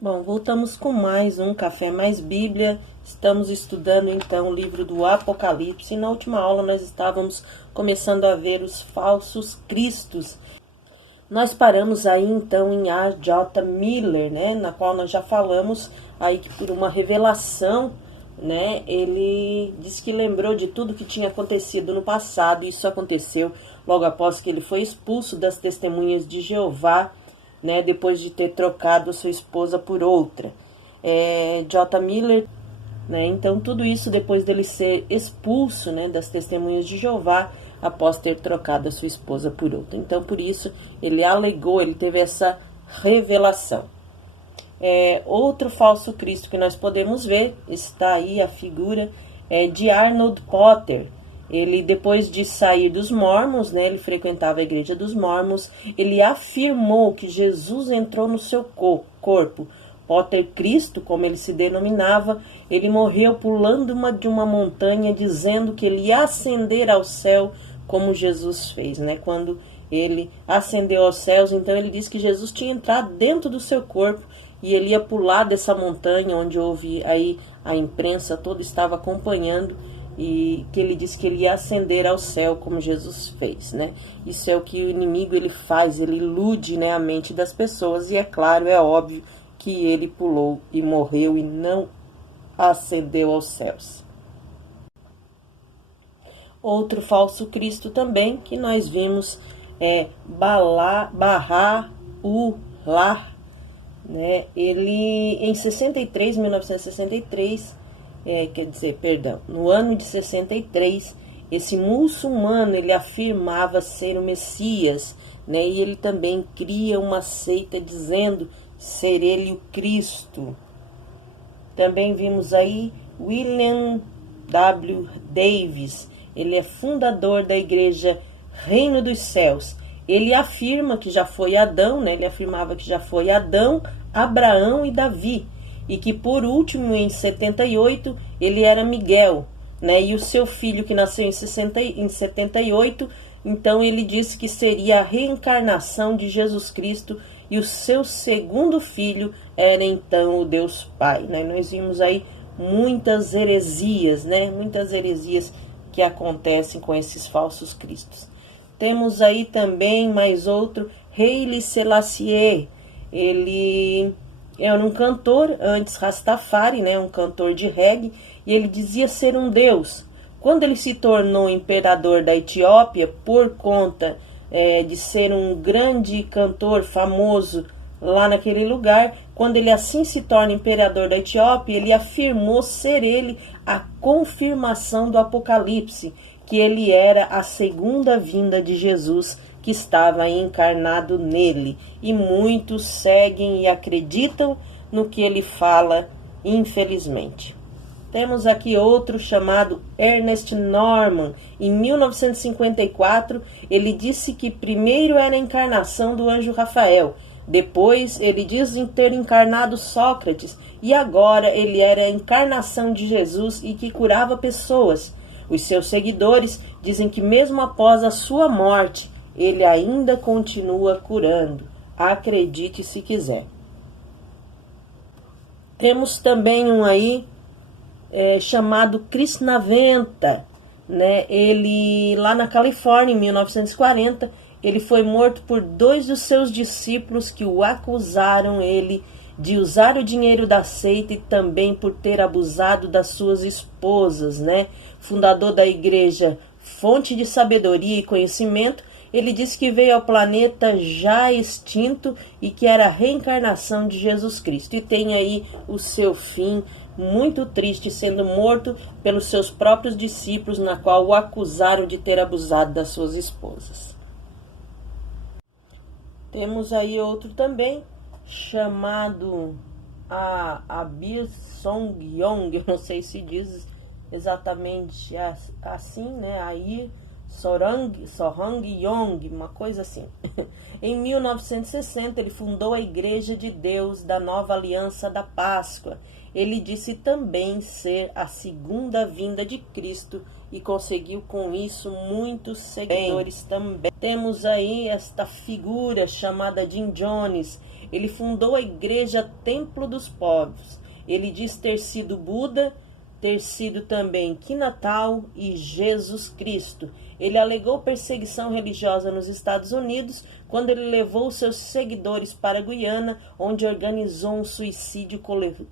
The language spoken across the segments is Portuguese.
Bom, voltamos com mais um Café Mais Bíblia. Estamos estudando então o livro do Apocalipse. E na última aula nós estávamos começando a ver os falsos cristos. Nós paramos aí então em A.J. Miller, né, na qual nós já falamos aí que por uma revelação, né, ele disse que lembrou de tudo que tinha acontecido no passado. Isso aconteceu logo após que ele foi expulso das Testemunhas de Jeová, né, depois de ter trocado sua esposa por outra. J. Miller, né, então tudo isso depois dele ser expulso, né, das Testemunhas de Jeová, após ter trocado a sua esposa por outra. Então, por isso, ele alegou, ele teve essa revelação. Outro falso Cristo que nós podemos ver, está aí a figura de Arnold Potter. Ele, depois de sair dos Mormons, né, ele frequentava a igreja dos Mormons, ele afirmou que Jesus entrou no seu corpo. Potter Cristo, como ele se denominava, ele morreu pulando de uma montanha, dizendo que ele ia ascender ao céu, como Jesus fez, né? Quando ele ascendeu aos céus, então ele disse que Jesus tinha entrado dentro do seu corpo e ele ia pular dessa montanha, onde houve aí a imprensa toda estava acompanhando, e que ele disse que ele ia ascender ao céu como Jesus fez, né? Isso é o que o inimigo ele faz, ele ilude, né, a mente das pessoas, e é claro, é óbvio que ele pulou e morreu e não ascendeu aos céus. Outro falso Cristo também que nós vimos Baha'u'lláh, né? Ele em 1963, no ano de 63, esse muçulmano ele afirmava ser o Messias, né? E ele também cria uma seita dizendo ser ele o Cristo. Também vimos aí William W. Davis. Ele é fundador da igreja Reino dos Céus. Ele afirma que já foi Adão, né? Ele afirmava que já foi Adão, Abraão e Davi. E que por último, em 78, ele era Miguel, né? E o seu filho que nasceu em 78, então ele disse que seria a reencarnação de Jesus Cristo. E o seu segundo filho era então o Deus Pai, né? Nós vimos aí muitas heresias, né? Muitas heresias que acontecem com esses falsos cristos. Temos aí também mais outro, Haile Selassie. Ele era um cantor, antes Rastafari, né? Um cantor de reggae, e ele dizia ser um deus. Quando ele se tornou imperador da Etiópia, por conta de ser um grande cantor famoso lá naquele lugar, quando ele assim se torna imperador da Etiópia, ele afirmou ser ele a confirmação do Apocalipse, que ele era a segunda vinda de Jesus que estava encarnado nele. E muitos seguem e acreditam no que ele fala, infelizmente. Temos aqui outro chamado Ernest Norman. Em 1954, ele disse que primeiro era a encarnação do anjo Rafael. Depois, ele diz ter encarnado Sócrates. E agora, ele era a encarnação de Jesus e que curava pessoas. Os seus seguidores dizem que mesmo após a sua morte, ele ainda continua curando. Acredite se quiser. Temos também um aí chamado Krishnaventa, né? Ele, lá na Califórnia, em 1940, ele foi morto por 2 dos seus discípulos que o acusaram ele de usar o dinheiro da seita e também por ter abusado das suas esposas, né? Fundador da igreja Fonte de Sabedoria e Conhecimento, ele disse que veio ao planeta já extinto e que era a reencarnação de Jesus Cristo. E tem aí o seu fim muito triste, sendo morto pelos seus próprios discípulos, na qual o acusaram de ter abusado das suas esposas. Temos aí outro também, chamado Abir Song Yong, eu não sei se diz exatamente assim, né? Aí Sohang Yong, uma coisa assim. Em 1960, ele fundou a Igreja de Deus da Nova Aliança da Páscoa. Ele disse também ser a segunda vinda de Cristo e conseguiu com isso muitos seguidores também. Temos aí esta figura chamada Jim Jones. Ele fundou a igreja Templo dos Povos. Ele diz ter sido Buda, ter sido também Quinatal e Jesus Cristo. Ele alegou perseguição religiosa nos Estados Unidos quando ele levou seus seguidores para a Guiana, onde organizou um suicídio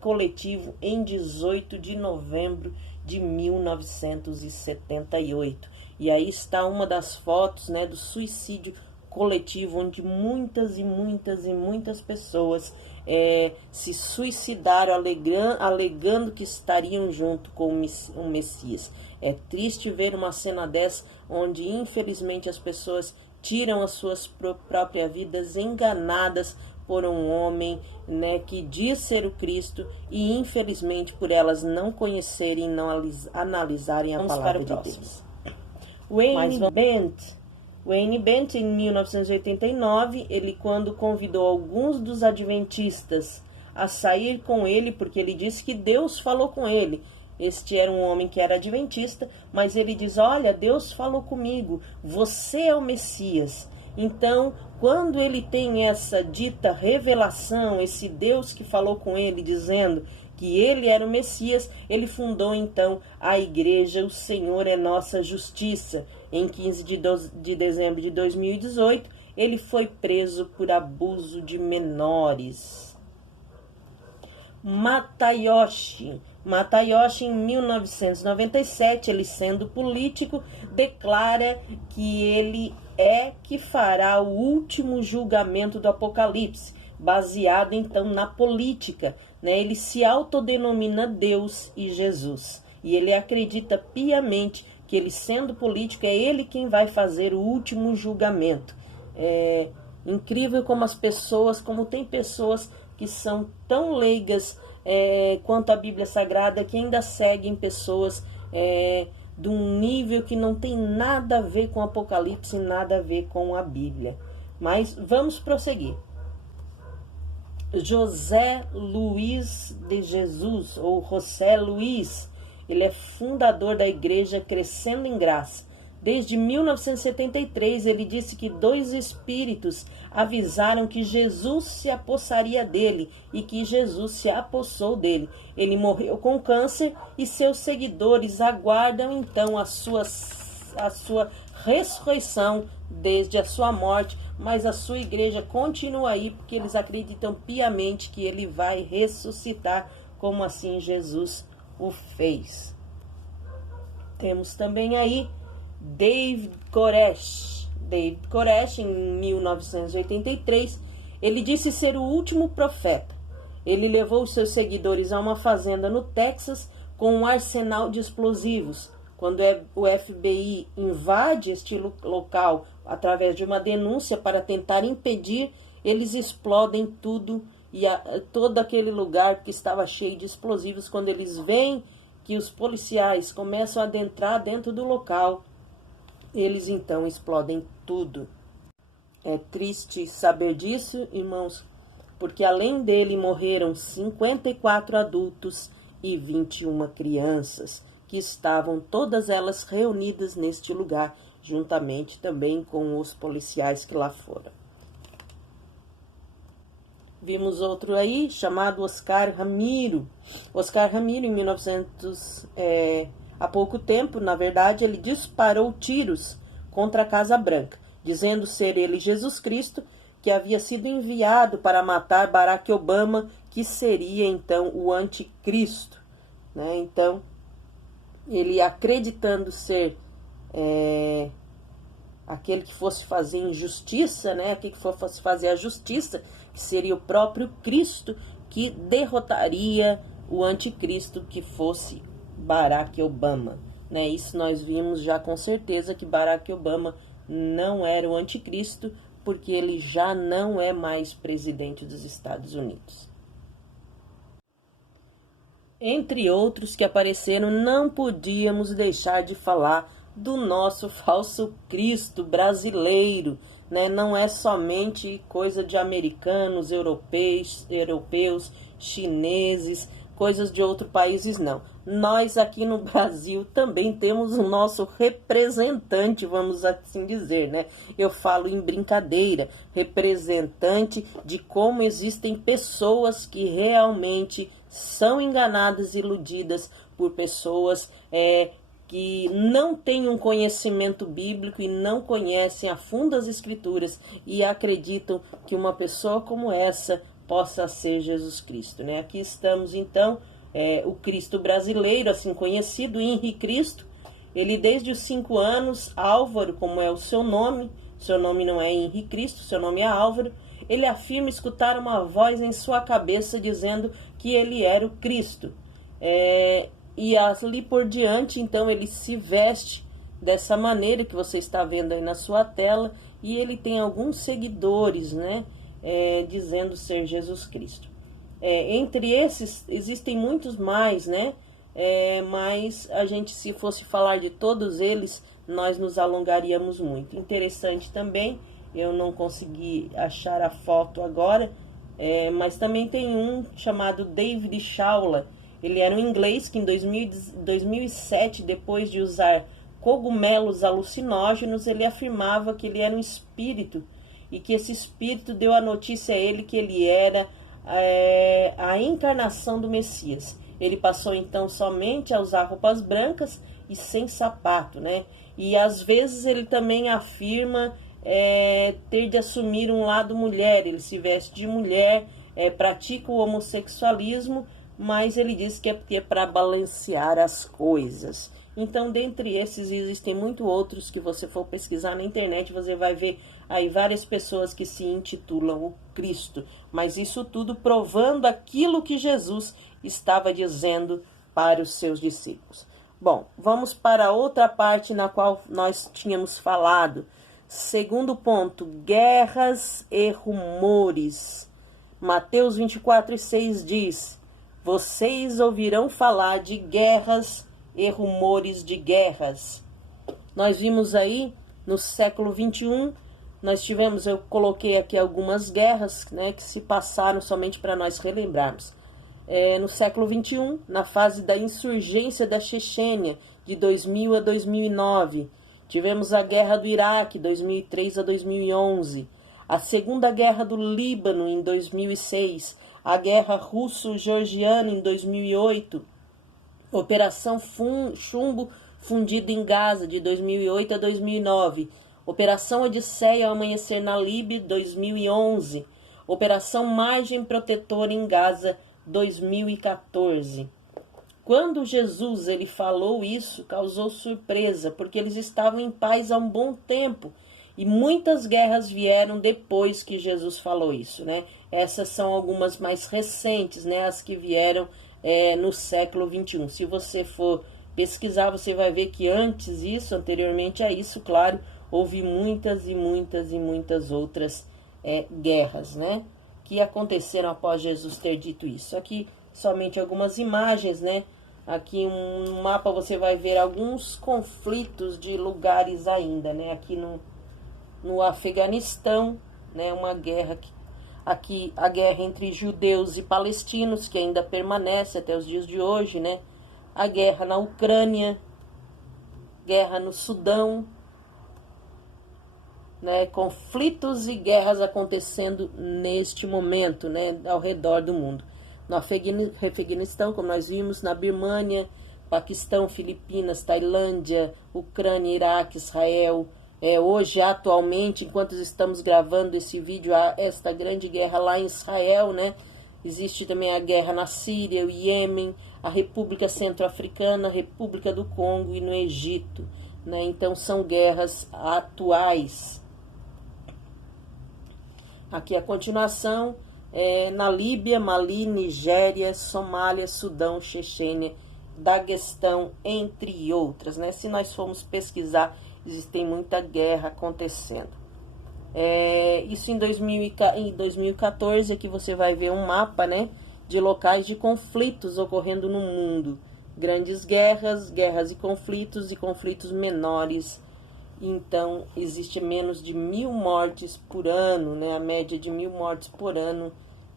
coletivo em 18 de novembro de 1978. E aí está uma das fotos, né, do suicídio coletivo, onde muitas pessoas se suicidaram alegando que estariam junto com o Messias. É triste ver uma cena dessa, onde infelizmente as pessoas tiram as suas próprias vidas enganadas por um homem, né, que diz ser o Cristo, e infelizmente por elas não conhecerem, não analisarem a palavra de Deus. Wayne Bent, em 1989, ele quando convidou alguns dos adventistas a sair com ele, porque ele disse que Deus falou com ele. Este era um homem que era adventista, mas ele diz: olha, Deus falou comigo, você é o Messias. Então, quando ele tem essa dita revelação, esse Deus que falou com ele, dizendo que ele era o Messias, ele fundou então a igreja O Senhor é Nossa Justiça. Em 15 de dezembro de 2018, ele foi preso por abuso de menores. Matayoshi, em 1997, ele sendo político, declara que ele é que fará o último julgamento do Apocalipse, baseado então na política, né? Ele se autodenomina Deus e Jesus, e ele acredita piamente que ele, sendo político, é ele quem vai fazer o último julgamento. É incrível como tem pessoas que são tão leigas quanto a Bíblia Sagrada, que ainda seguem pessoas de um nível que não tem nada a ver com o Apocalipse, nada a ver com a Bíblia. Mas vamos prosseguir. José Luiz de Jesus, ou José Luiz, ele é fundador da igreja Crescendo em Graça. Desde 1973, ele disse que 2 espíritos avisaram que Jesus se apossaria dele e que Jesus se apossou dele. Ele morreu com câncer e seus seguidores aguardam então a sua ressurreição desde a sua morte, mas a sua igreja continua aí porque eles acreditam piamente que ele vai ressuscitar, como assim Jesus o fez. Temos também aí David Koresh, em 1983, ele disse ser o último profeta. Ele levou seus seguidores a uma fazenda no Texas com um arsenal de explosivos. Quando o FBI invade este local através de uma denúncia para tentar impedir, eles explodem tudo e todo aquele lugar que estava cheio de explosivos. Quando eles veem que os policiais começam a adentrar dentro do local, eles então explodem tudo. É triste saber disso, irmãos, porque além dele morreram 54 adultos e 21 crianças, que estavam todas elas reunidas neste lugar, juntamente também com os policiais que lá foram. Vimos outro aí, chamado Oscar Ramiro. Oscar Ramiro, em 1900, há pouco tempo, na verdade, ele disparou tiros contra a Casa Branca, dizendo ser ele Jesus Cristo, que havia sido enviado para matar Barack Obama, que seria então o anticristo, né? Então, ele acreditando ser aquele que fosse fazer injustiça, né? Aquele que fosse fazer a justiça, que seria o próprio Cristo, que derrotaria o anticristo, que fosse Barack Obama, né? Isso nós vimos já com certeza que Barack Obama não era o anticristo, porque ele já não é mais presidente dos Estados Unidos. Entre outros que apareceram, não podíamos deixar de falar do nosso falso Cristo brasileiro, né? Não é somente coisa de americanos, europeus, chineses, coisas de outros países, não. nós aqui no Brasil também temos o nosso representante, vamos assim dizer, né? Eu falo em brincadeira, representante de como existem pessoas que realmente são enganadas e iludidas por pessoas que não têm um conhecimento bíblico e não conhecem a fundo as escrituras e acreditam que uma pessoa como essa possa ser Jesus Cristo, né? Aqui estamos então, o Cristo brasileiro, assim conhecido, Henri Cristo. Ele desde os 5 anos, Álvaro, como é o seu nome não é Henri Cristo, seu nome é Álvaro, ele afirma escutar uma voz em sua cabeça dizendo que ele era o Cristo. E ali por diante, então, ele se veste dessa maneira que você está vendo aí na sua tela, e ele tem alguns seguidores, né, dizendo ser Jesus Cristo. Entre esses, existem muitos mais, né, mas a gente, se fosse falar de todos eles, nós nos alongaríamos muito. Interessante também, eu não consegui achar a foto agora, mas também tem um chamado David Shaula. Ele era um inglês que em 2007, depois de usar cogumelos alucinógenos, ele afirmava que ele era um espírito e que esse espírito deu a notícia a ele que ele era a encarnação do Messias. Ele passou então somente a usar roupas brancas e sem sapato, né? E às vezes ele também afirma ter de assumir um lado mulher. Ele se veste de mulher, pratica o homossexualismo, mas ele diz que é para balancear as coisas. Então, dentre esses, existem muito outros que você for pesquisar na internet, você vai ver aí várias pessoas que se intitulam o Cristo. Mas isso tudo provando aquilo que Jesus estava dizendo para os seus discípulos. Bom, vamos para outra parte na qual nós tínhamos falado. Segundo ponto, guerras e rumores. Mateus 24:6 diz: vocês ouvirão falar de guerras e rumores de guerras. Nós vimos aí no século 21, nós tivemos, eu coloquei aqui algumas guerras, né, que se passaram somente para nós relembrarmos. No século 21, na fase da insurgência da Chechênia, de 2000 a 2009, tivemos a Guerra do Iraque, 2003 a 2011, a Segunda Guerra do Líbano, em 2006, a Guerra Russo-Georgiana, em 2008, Operação Chumbo Fundido em Gaza, de 2008 a 2009, Operação Odisseia ao Amanhecer na Líbia, 2011, Operação Margem Protetora em Gaza, 2014. Quando Jesus ele falou isso, causou surpresa, porque eles estavam em paz há um bom tempo. E muitas guerras vieram depois que Jesus falou isso, né? Essas são algumas mais recentes, né? As que vieram no século 21. Se você for pesquisar, você vai ver que antes disso, anteriormente a isso, claro, houve muitas e muitas e muitas outras guerras, né? Que aconteceram após Jesus ter dito isso. Aqui somente algumas imagens, né? Aqui um mapa você vai ver alguns conflitos de lugares ainda, né? Aqui no Afeganistão, né? Uma guerra aqui a guerra entre judeus e palestinos, que ainda permanece até os dias de hoje, né? A guerra na Ucrânia, guerra no Sudão, né? Conflitos e guerras acontecendo neste momento, né? Ao redor do mundo. No Afeganistão, como nós vimos, na Birmânia, Paquistão, Filipinas, Tailândia, Ucrânia, Iraque, Israel. Hoje, atualmente, enquanto estamos gravando esse vídeo, há esta grande guerra lá em Israel, né? Existe também a guerra na Síria, o Iêmen, a República Centro-Africana, a República do Congo e no Egito, né? Então, são guerras atuais. Aqui a continuação, na Líbia, Mali, Nigéria, Somália, Sudão, Chechênia, Daguestão, entre outras, né? Se nós formos pesquisar, existem muita guerra acontecendo. Isso em 2014, aqui você vai ver um mapa, né, de locais de conflitos ocorrendo no mundo. Grandes guerras, guerras e conflitos menores. Então, existe menos de 1.000 mortes por ano, né, a média de 1.000 mortes por ano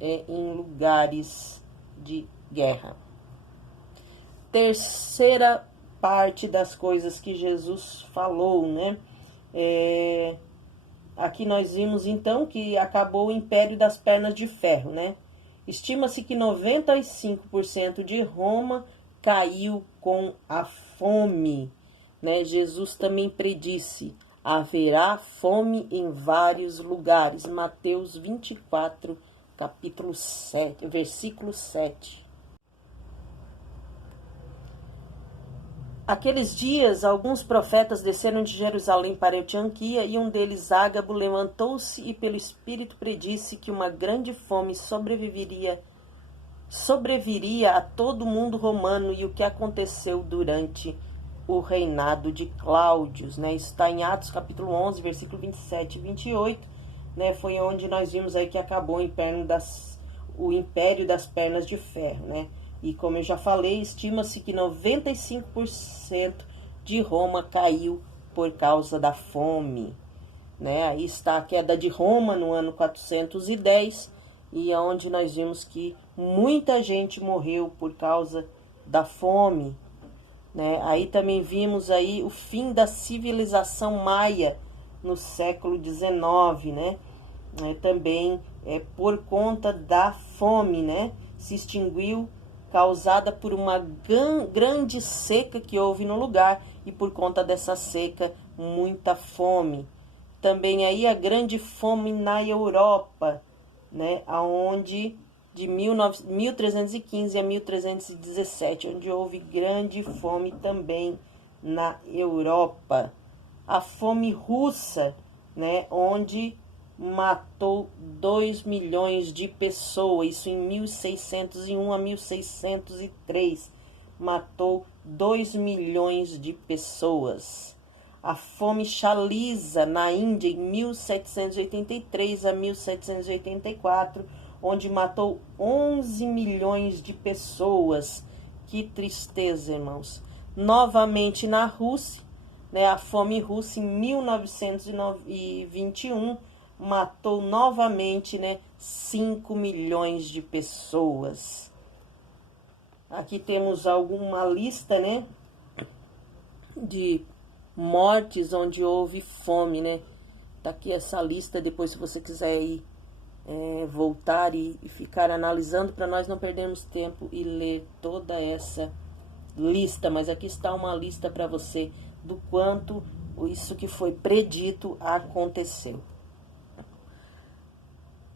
em lugares de guerra. terceira parte das coisas que Jesus falou, né? Aqui nós vimos então que acabou o império das pernas de ferro, né? Estima-se que 95% de Roma caiu com a fome, né? Jesus também predisse: haverá fome em vários lugares. Mateus 24, capítulo 7, versículo 7. Aqueles dias, alguns profetas desceram de Jerusalém para Antioquia, e um deles, Ágabo, levantou-se e pelo Espírito predisse que uma grande fome sobreviria a todo o mundo romano, e o que aconteceu durante o reinado de Cláudio, né? Isso está em Atos capítulo 11, versículo 27 e 28, né? Foi onde nós vimos aí que acabou o império das pernas de ferro, né? E como eu já falei, estima-se que 95% de Roma caiu por causa da fome, né? Aí está a queda de Roma no ano 410, e onde nós vimos que muita gente morreu por causa da fome, né? Aí também vimos aí o fim da civilização maia no século XIX, né? Também por conta da fome, né? Se extinguiu, causada por uma grande seca que houve no lugar, e por conta dessa seca, muita fome. Também aí a grande fome na Europa, né, aonde de 1315 a 1317, onde houve grande fome também na Europa. A fome russa, né, onde matou 2 milhões de pessoas, isso em 1601 a 1603, matou 2 milhões de pessoas. A fome chalisa na Índia em 1783 a 1784, onde matou 11 milhões de pessoas. Que tristeza, irmãos. Novamente na Rússia, né, a fome russa em 1921, matou novamente, né, 5 milhões de pessoas. Aqui temos alguma lista, né, de mortes onde houve fome, né? Tá aqui essa lista, depois se você quiser ir voltar e ficar analisando, para nós não perdermos tempo e ler toda essa lista, mas aqui está uma lista para você do quanto isso que foi predito aconteceu.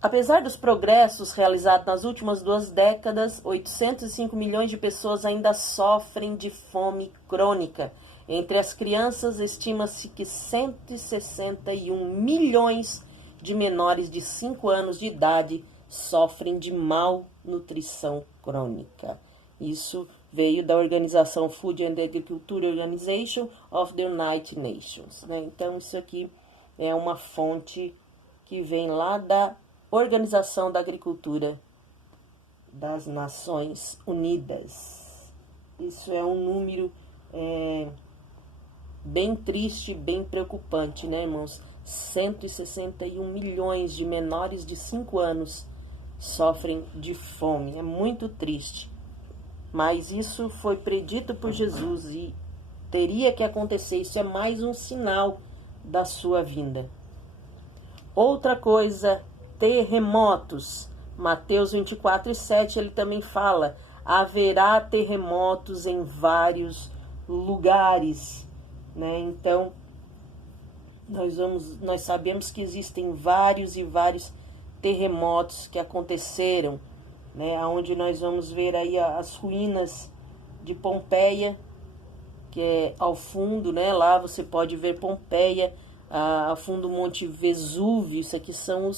Apesar dos progressos realizados nas últimas 2 décadas, 805 milhões de pessoas ainda sofrem de fome crônica. Entre as crianças, estima-se que 161 milhões de menores de 5 anos de idade sofrem de malnutrição crônica. Isso veio da organização Food and Agriculture Organization of the United Nations, né? Então, isso aqui é uma fonte que vem lá da Organização da Agricultura das Nações Unidas. Isso é um número bem triste, bem preocupante, né, irmãos? 161 milhões de menores de 5 anos sofrem de fome. É muito triste. Mas isso foi predito por Jesus e teria que acontecer. Isso é mais um sinal da sua vinda. Outra coisa, terremotos. Mateus 24, 7, ele também fala: haverá terremotos em vários lugares, né? Então, nós sabemos que existem vários e vários terremotos que aconteceram, né? Onde nós vamos ver aí as ruínas de Pompeia, que é ao fundo, né? Lá você pode ver Pompeia, ao fundo o Monte Vesúvio. Isso aqui são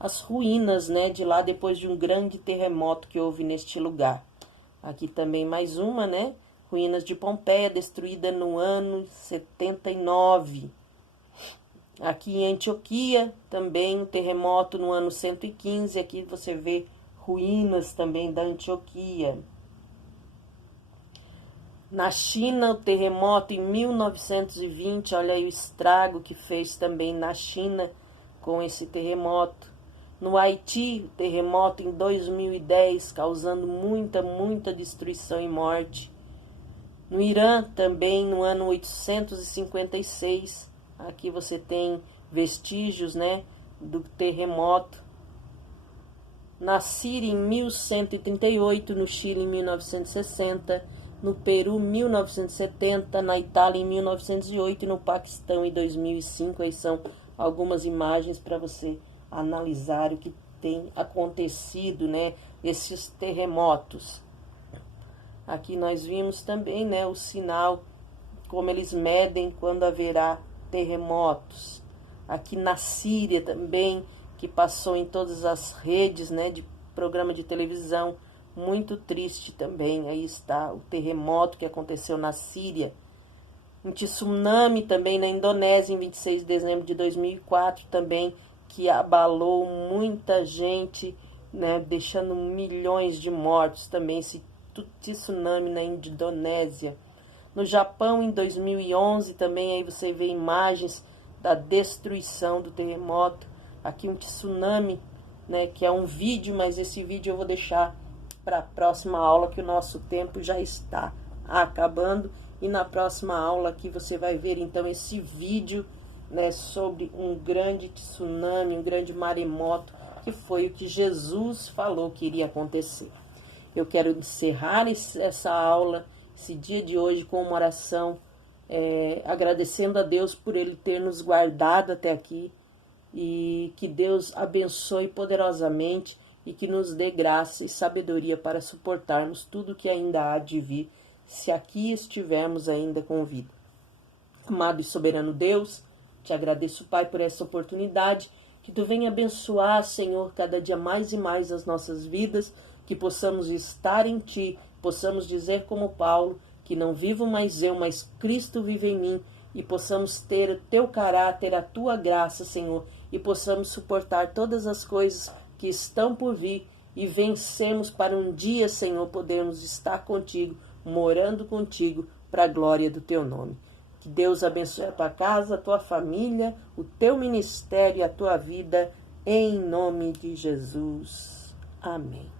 as ruínas, né, de lá depois de um grande terremoto que houve neste lugar. Aqui também mais uma, né? Ruínas de Pompeia, destruída no ano 79. Aqui em Antioquia, também um terremoto no ano 115. Aqui você vê ruínas também da Antioquia. Na China, o terremoto em 1920, olha aí o estrago que fez também na China com esse terremoto. No Haiti, o terremoto em 2010, causando muita destruição e morte. No Irã, também no ano 856, aqui você tem vestígios, né, do terremoto. Na Síria, em 1138, no Chile, em 1960, no Peru, 1970, na Itália, em 1908 e no Paquistão, em 2005. Aí são algumas imagens para você analisar o que tem acontecido, né, esses terremotos. Aqui nós vimos também, né, o sinal, como eles medem quando haverá terremotos. Aqui na Síria também, que passou em todas as redes, né, de programa de televisão, muito triste também. Aí está o terremoto que aconteceu na Síria. Um tsunami também na Indonésia, em 26 de dezembro de 2004 também, que abalou muita gente, né, deixando milhões de mortos também, esse tsunami na Indonésia. No Japão, em 2011, também aí você vê imagens da destruição do terremoto. Aqui um tsunami, né, que é um vídeo, mas esse vídeo eu vou deixar para a próxima aula, que o nosso tempo já está acabando. E na próxima aula aqui você vai ver então esse vídeo, né, sobre um grande tsunami, um grande maremoto, que foi o que Jesus falou que iria acontecer. Eu quero encerrar essa aula, esse dia de hoje, com uma oração, agradecendo a Deus por Ele ter nos guardado até aqui, e que Deus abençoe poderosamente e que nos dê graça e sabedoria para suportarmos tudo que ainda há de vir, se aqui estivermos ainda com vida. Amado e soberano Deus, te agradeço, Pai, por essa oportunidade, que Tu venha abençoar, Senhor, cada dia mais e mais as nossas vidas, que possamos estar em Ti, possamos dizer como Paulo, que não vivo mais eu, mas Cristo vive em mim, e possamos ter o Teu caráter, a Tua graça, Senhor, e possamos suportar todas as coisas que estão por vir, e vencermos para um dia, Senhor, podermos estar contigo, morando contigo, para a glória do Teu nome. Que Deus abençoe a tua casa, a tua família, o teu ministério e a tua vida, em nome de Jesus. Amém.